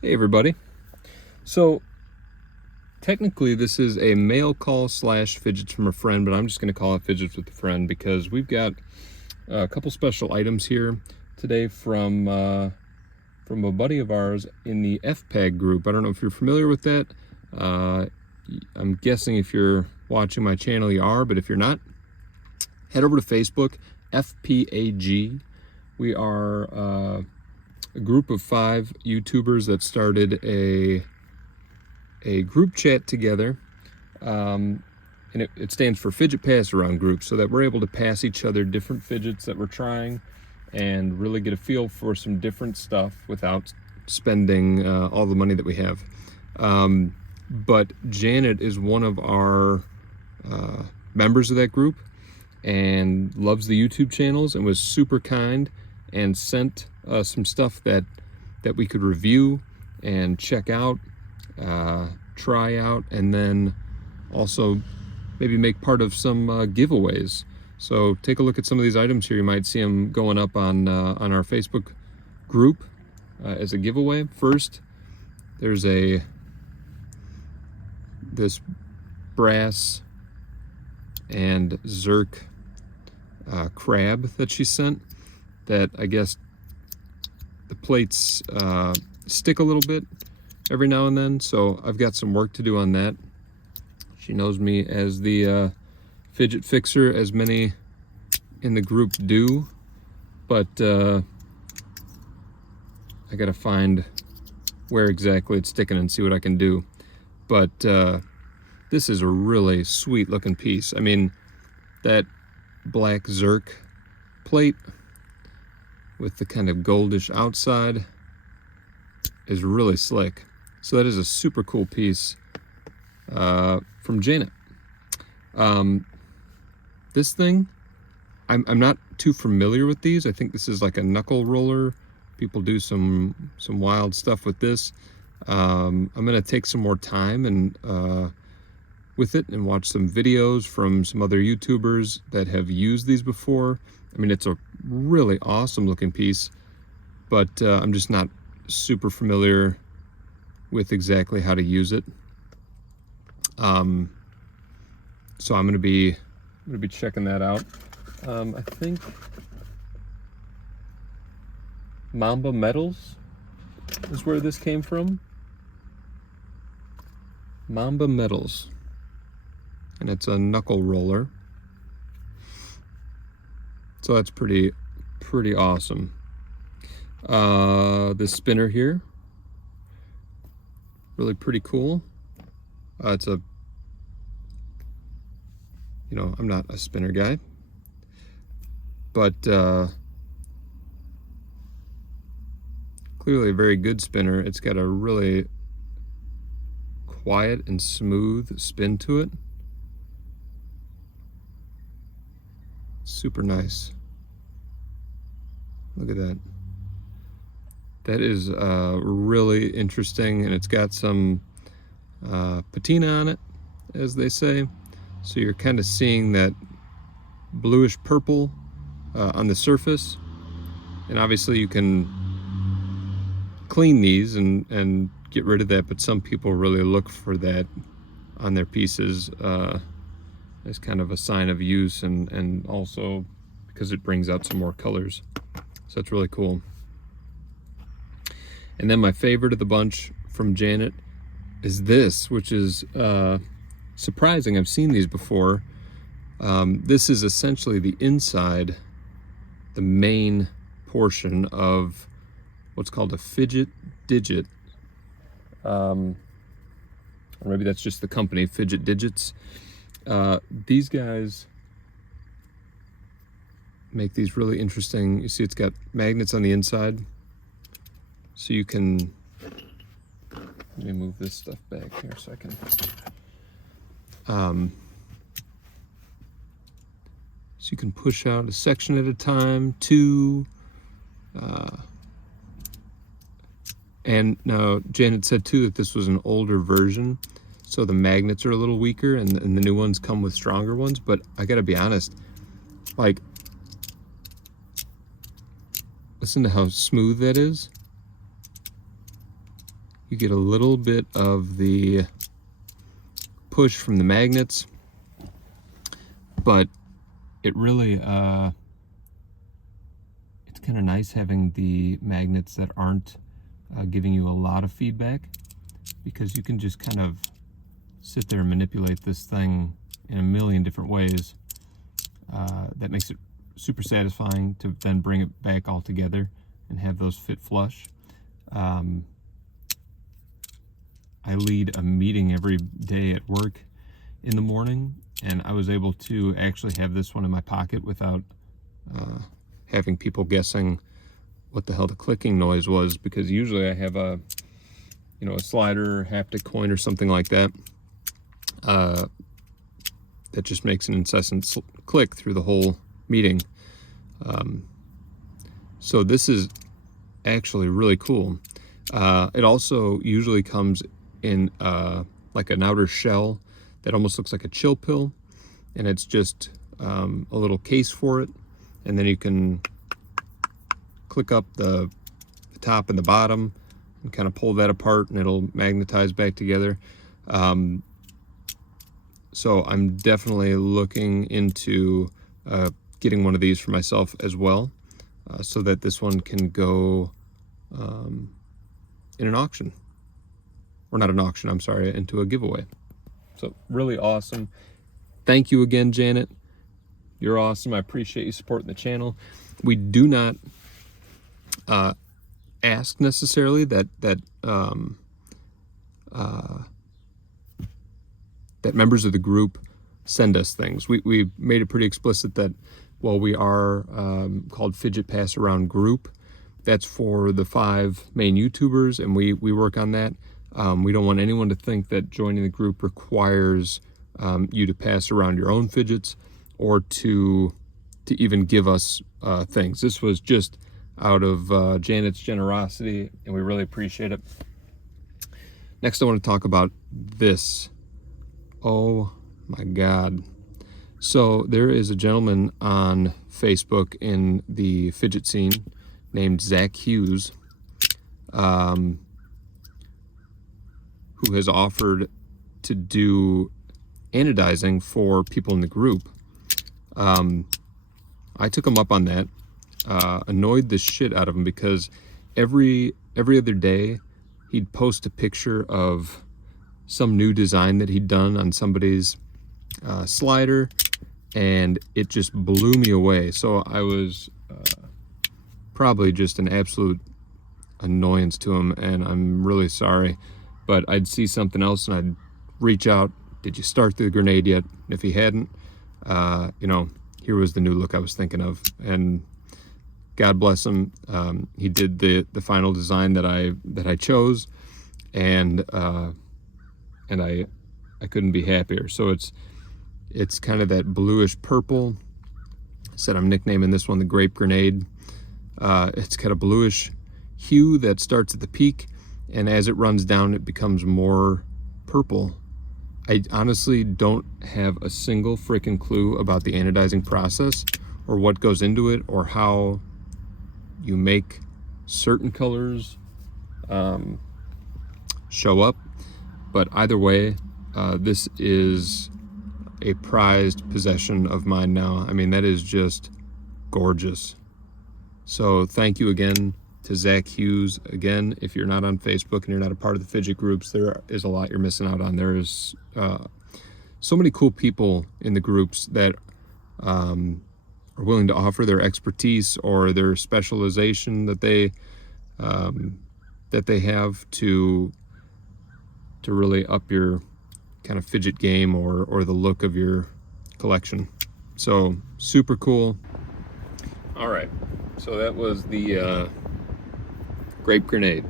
Hey everybody. So technically this is a mail call slash fidgets from a friend, but I'm just going to call it fidgets with a friend because we've got a couple special items here today from a buddy of ours in the FPAG group. I don't know if you're familiar with that. I'm guessing if you're watching my channel you are, but if you're not, head over to Facebook, FPAG. We are a group of 5 YouTubers that started a group chat together, and it stands for Fidget Pass Around Group, so that we're able to pass each other different fidgets that we're trying and really get a feel for some different stuff without spending all the money that we have. But Janet is one of our members of that group and loves the YouTube channels and was super kind and sent some stuff that we could review and check out, try out, and then also maybe make part of some giveaways. So take a look at some of these items here. You might see them going up on our Facebook group as a giveaway. First, there's this brass and zerk crab that she sent, that I guess the plates stick a little bit every now and then, so I've got some work to do on that. She knows me as the fidget fixer, as many in the group do, but I gotta find where exactly it's sticking and see what I can do. But this is a really sweet looking piece. I mean, that black zerk plate with the kind of goldish outside is really slick. So that is a super cool piece from Janet. This thing, I'm not too familiar with these. I think this is like a knuckle roller. People do some wild stuff with this. I'm gonna take some more time and with it and watch some videos from some other YouTubers that have used these before. I mean, it's a really awesome looking piece, but I'm just not super familiar with exactly how to use it. So I'm gonna be checking that out. I think Mamba Metals is where this came from. Mamba Metals, and it's a knuckle roller. So that's pretty awesome. This spinner here, really pretty cool. It's a, you know, I'm not a spinner guy, but clearly a very good spinner. It's got a really quiet and smooth spin to it. Super nice. Look at that. That is really interesting, and it's got some patina on it, as they say. So you're kind of seeing that bluish purple on the surface, and obviously you can clean these and get rid of that, but some people really look for that on their pieces as kind of a sign of use, and also because it brings out some more colors. So that's really cool. And then my favorite of the bunch from Janet is this, which is surprising. I've seen these before. This is essentially the inside, the main portion of what's called a Fidget Digit. Or maybe that's just the company, Fidget Digits. These guys make these really interesting. You see it's got magnets on the inside, so you can, let me move this stuff back here a second. So you can push out a section at a time, 2. And now Janet said too that this was an older version, so the magnets are a little weaker, and the new ones come with stronger ones. But I gotta be honest, like, listen to how smooth that is. You get a little bit of the push from the magnets, but it really, it's kind of nice having the magnets that aren't giving you a lot of feedback, because you can just kind of sit there and manipulate this thing in a million different ways. That makes it super satisfying to then bring it back all together and have those fit flush. I lead a meeting every day at work in the morning, and I was able to actually have this one in my pocket without having people guessing what the hell the clicking noise was, because usually I have a slider, haptic coin, or something like that that just makes an incessant click through the whole meeting. So this is actually really cool. It also usually comes in like an outer shell that almost looks like a chill pill, and it's just a little case for it, and then you can click up the top and the bottom and kind of pull that apart, and it'll magnetize back together. So I'm definitely looking into getting one of these for myself as well, so that this one can go in an auction, or not an auction, I'm sorry, into a giveaway. So really awesome. Thank you again, Janet. You're awesome. I appreciate you supporting the channel. We do not ask necessarily that members of the group send us things. We made it pretty explicit that while we are called Fidget Pass Around Group, that's for the 5 main YouTubers, and we work on that. We don't want anyone to think that joining the group requires you to pass around your own fidgets, or to even give us things. This was just out of Janet's generosity, and we really appreciate it. Next, I want to talk about this. Oh my God. So there is a gentleman on Facebook in the fidget scene named Zach Hughes, who has offered to do anodizing for people in the group. I took him up on that. Annoyed the shit out of him, because every other day he'd post a picture of some new design that he'd done on somebody's slider, and it just blew me away. So I was probably just an absolute annoyance to him, and I'm really sorry. But I'd see something else and I'd reach out, did you start the grenade yet? And if he hadn't, here was the new look I was thinking of. And God bless him, he did the final design that I chose, and I couldn't be happier. So it's kind of that bluish purple. I said I'm nicknaming this one the Grape Grenade. It's got a bluish hue that starts at the peak, and as it runs down, it becomes more purple. I honestly don't have a single freaking clue about the anodizing process, or what goes into it, or how you make certain colors show up. But either way, this is a prized possession of mine now. I mean, that is just gorgeous. So thank you again to Zach Hughes. Again, if you're not on Facebook and you're not a part of the fidget groups, there is a lot you're missing out on. There is so many cool people in the groups that are willing to offer their expertise or their specialization that they have to really up your kind of fidget game or the look of your collection. So super cool. All right, so that was the Grape Grenade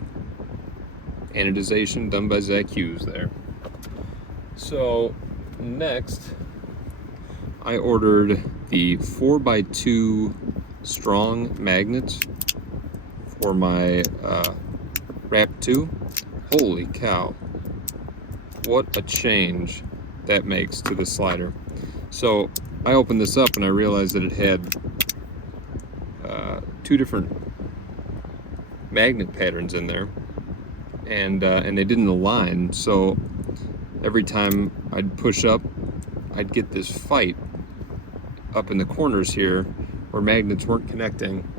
anodization done by Zach Hughes there. So next, I ordered the 4x2 strong magnets for my Wrap 2. Holy cow, what a change that makes to the slider. So I opened this up and I realized that it had 2 different magnet patterns in there. and they didn't align. So every time I'd push up, I'd get this fight up in the corners here where magnets weren't connecting,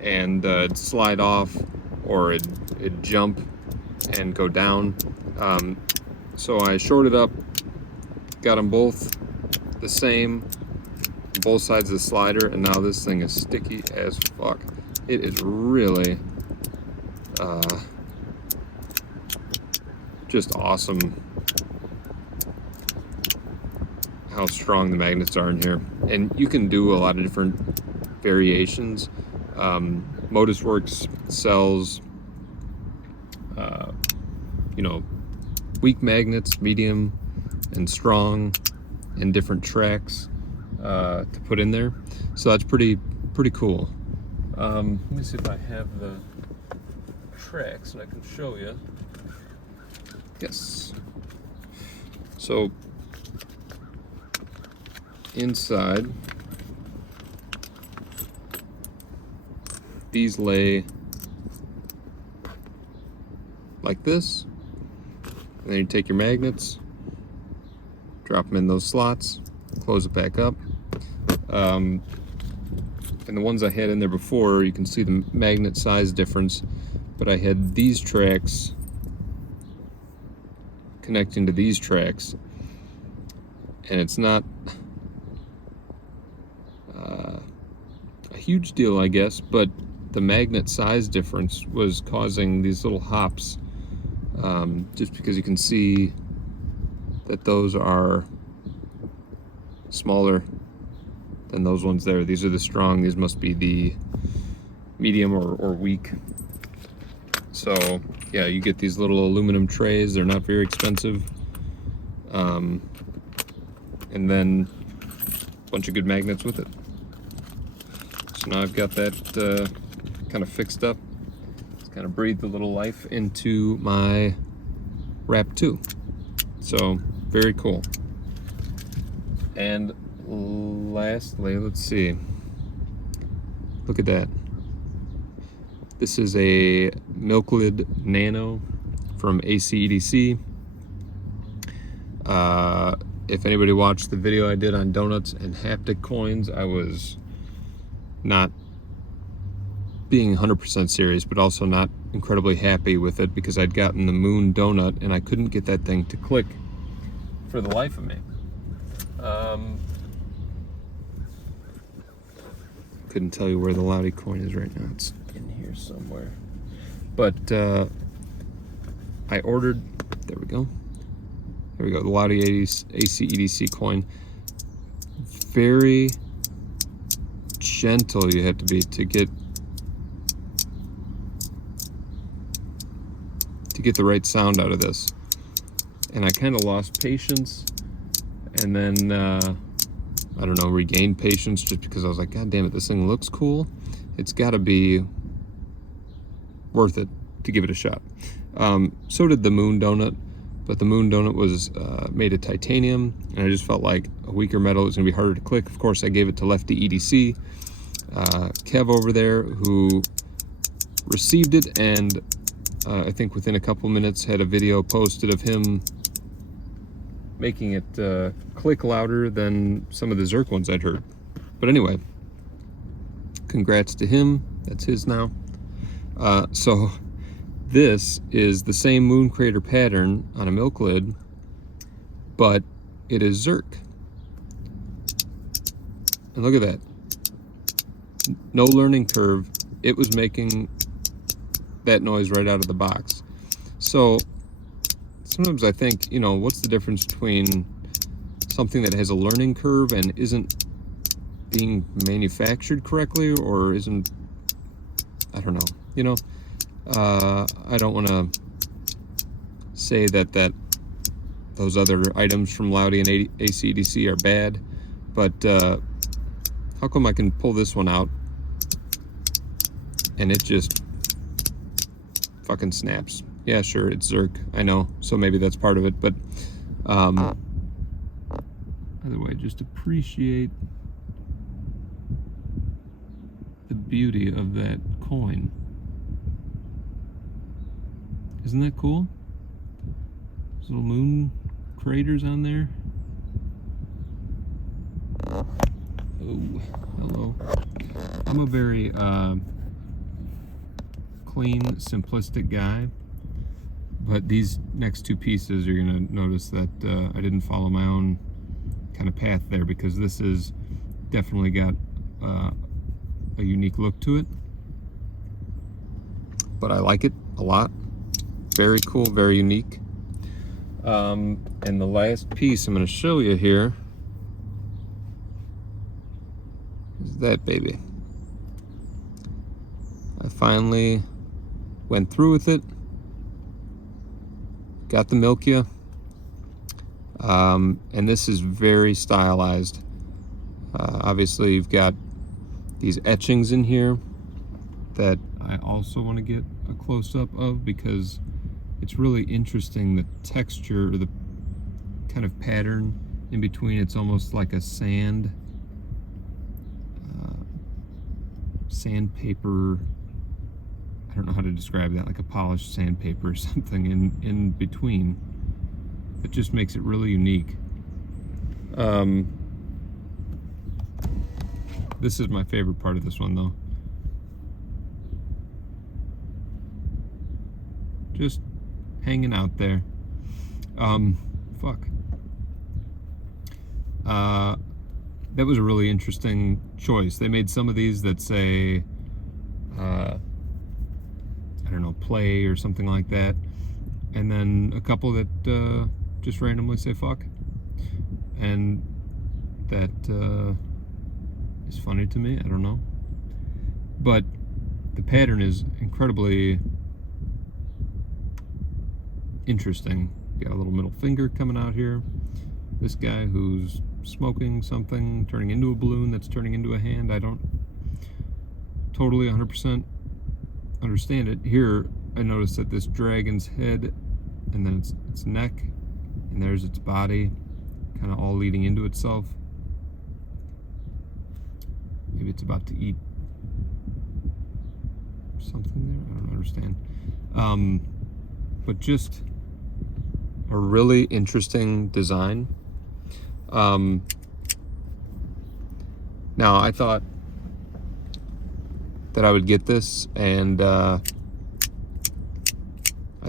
and it'd slide off, or it'd jump and go down. So I shorted up, got them both the same, both sides of the slider, and now this thing is sticky as fuck. It is really just awesome how strong the magnets are in here. And you can do a lot of different variations. Modusworks sells you know, weak magnets, medium and strong, and different tracks to put in there. So that's pretty cool. Let me see if I have the tracks and I can show you. Yes. So inside, these lay like this, and then you take your magnets, drop them in those slots, close it back up. And the ones I had in there before, you can see the magnet size difference, but I had these tracks connecting to these tracks, and it's not a huge deal, I guess, but the magnet size difference was causing these little hops, just because you can see that those are smaller than those ones there. These are the strong, these must be the medium or weak. So yeah, you get these little aluminum trays, they're not very expensive. And then a bunch of good magnets with it. So now I've got that kind of fixed up. It's kind of breathed a little life into my Wrap 2. So very cool. And lastly, let's see. Look at that. This is a milk lid nano from ACEDC. If anybody watched the video I did on donuts and haptic coins, I was not being 100% serious, but also not incredibly happy with it because I'd gotten the moon donut and I couldn't get that thing to click for the life of me. Couldn't tell you where the Loudy coin is right now. It's in here somewhere. But I ordered, there we go. There we go, the Loudy ACEDC coin. Very gentle you have to be to get the right sound out of this. And I kind of lost patience, and then I don't know, regained patience just because I was like, God damn it, this thing looks cool. It's got to be worth it to give it a shot. So did the moon donut, but the moon donut was made of titanium, and I just felt like a weaker metal was going to be harder to click. Of course, I gave it to Lefty EDC, Kev over there, who received it, and I think within a couple minutes had a video posted of him making it click louder than some of the Zerk ones I'd heard. But anyway, congrats to him. That's his now. So this is the same moon crater pattern on a milk lid, but it is Zerk. And look at that. No learning curve. It was making that noise right out of the box. So sometimes I think, you know, what's the difference between something that has a learning curve and isn't being manufactured correctly, or isn't, I don't know, you know, I don't want to say that those other items from Loudy and ACDC are bad, but how come I can pull this one out and it just fucking snaps? Yeah, sure, it's Zerk, I know, so maybe that's part of it, but by the way, just appreciate the beauty of that coin. Isn't that cool? There's little moon craters on there. Oh, hello. I'm a very clean, simplistic guy, but these next two pieces, you're gonna notice that I didn't follow my own kind of path there, because this is definitely got a unique look to it. But I like it a lot. Very cool, very unique. And the last piece I'm going to show you here is that baby. I finally went through with it. Got the Milkia. And this is very stylized. Obviously, you've got these etchings in here that I also want to get a close-up of, because it's really interesting, the texture, or the kind of pattern in between. It's almost like a sandpaper, I don't know how to describe that, like a polished sandpaper or something in between. It just makes it really unique. This is my favorite part of this one, though. Just hanging out there. That was a really interesting choice. They made some of these that say, I don't know, play or something like that. And then a couple that just randomly say fuck. And that is funny to me, I don't know. But the pattern is incredibly interesting. Got a little middle finger coming out here. This guy who's smoking something, turning into a balloon that's turning into a hand. I don't totally 100% understand it. Here, I noticed that this dragon's head, and then its neck, and there's its body, kind of all leading into itself. Maybe it's about to eat something there. I don't understand. But just a really interesting design. Now, I thought that I would get this, and I'd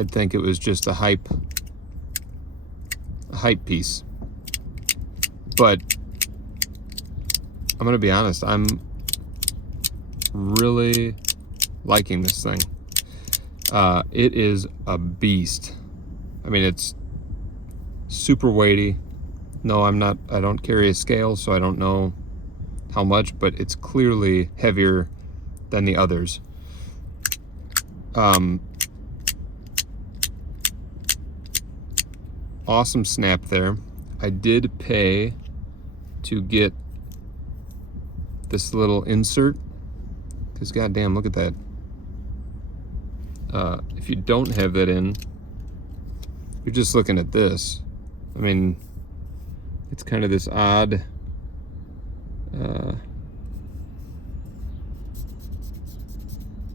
think it was just a hype piece. But I'm gonna be honest, I'm really liking this thing. It is a beast. I mean, it's super weighty. No, I don't carry a scale, so I don't know how much, but it's clearly heavier than the others. Awesome snap there. I did pay to get this little insert, because goddamn, look at that. If you don't have that in, you're just looking at this. I mean, it's kind of this odd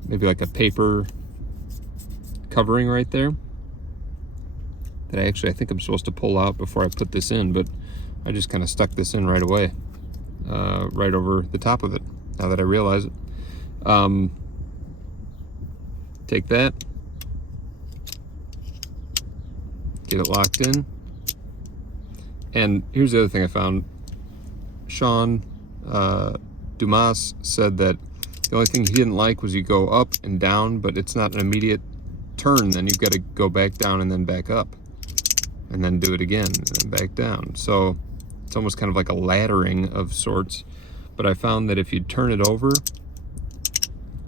maybe like a paper covering right there that I think I'm supposed to pull out before I put this in, but I just kind of stuck this in right away, right over the top of it, now that I realize it. Take that, get it locked in. And here's the other thing I found. Sean Dumas said that the only thing he didn't like was you go up and down, but it's not an immediate turn. Then you've got to go back down and then back up, and then do it again and then back down. So it's almost kind of like a laddering of sorts. But I found that if you turn it over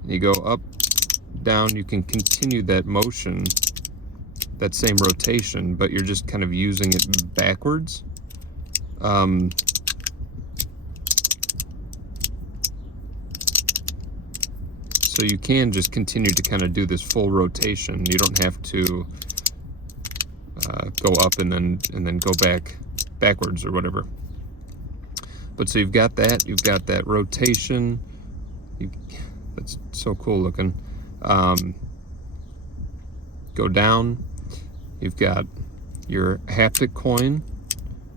and you go up, down, you can continue that motion, that same rotation, but you're just kind of using it backwards. So you can just continue to kind of do this full rotation. You don't have to go up and then go backwards or whatever. But so you've got that rotation. That's so cool looking. go down. You've got your haptic coin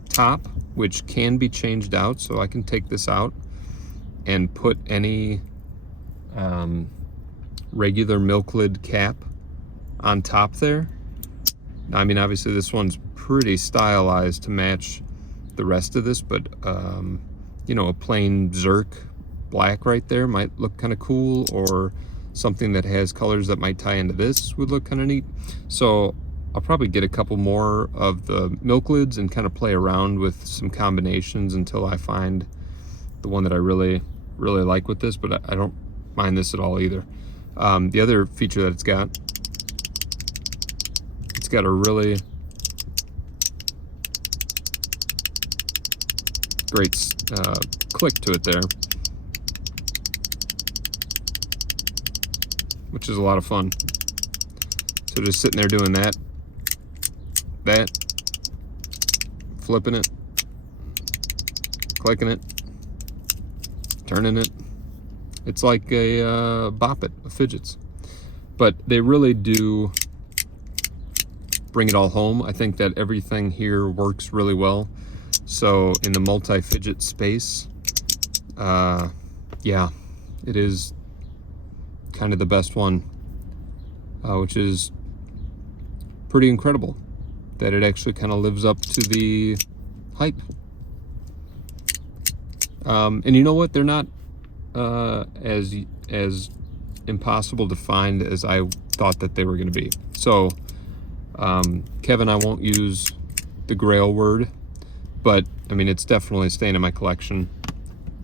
top, which can be changed out, so I can take this out and put any regular milk lid cap on top there. I mean, obviously this one's pretty stylized to match the rest of this, but you know, a plain zerk black right there might look kind of cool, or something that has colors that might tie into this would look kind of neat. So I'll probably get a couple more of the milk lids and kind of play around with some combinations until I find the one that I really like with this, but I don't mind this at all either. The other feature that it's got a really great click to it there, which is a lot of fun. So just sitting there doing that, flipping it, clicking it, turning it. It's like a Bout of Fidgets. But they really do bring it all home. I think that everything here works really well. So in the multi-fidget space, yeah, it is kind of the best one, which is pretty incredible that it actually kind of lives up to the hype. And you know what? They're not as impossible to find as I thought that they were going to be. So, Kevin, I won't use the grail word, but I mean, it's definitely staying in my collection.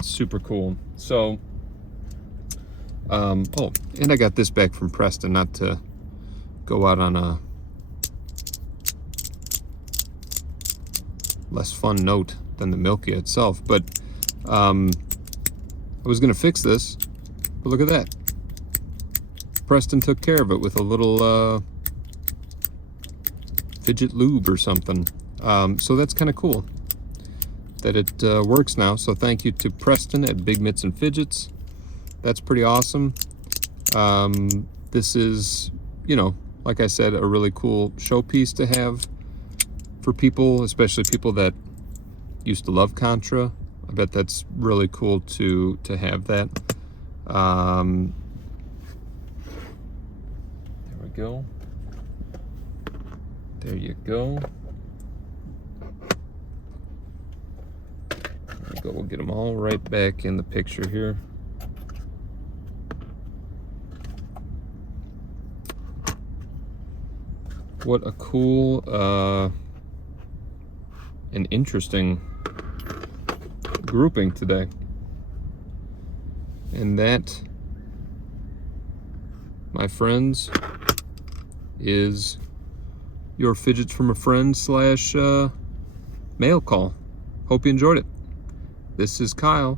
Super cool. So, oh, and I got this back from Preston, not to go out on a less fun note than the Milky itself, but I was gonna fix this, but look at that. Preston took care of it with a little fidget lube or something. So that's kind of cool that it works now. So thank you to Preston at Big Mitts and Fidgets. That's pretty awesome. This is, you know, like I said, a really cool showpiece to have for people, especially people that used to love Contra. I bet that's really cool to have that. There we go. There you go. There we go. We'll get them all right back in the picture here. What a cool and interesting grouping today. And that, my friends, is your Fidgets from a Friend / mail call. Hope you enjoyed it. This is Kyle.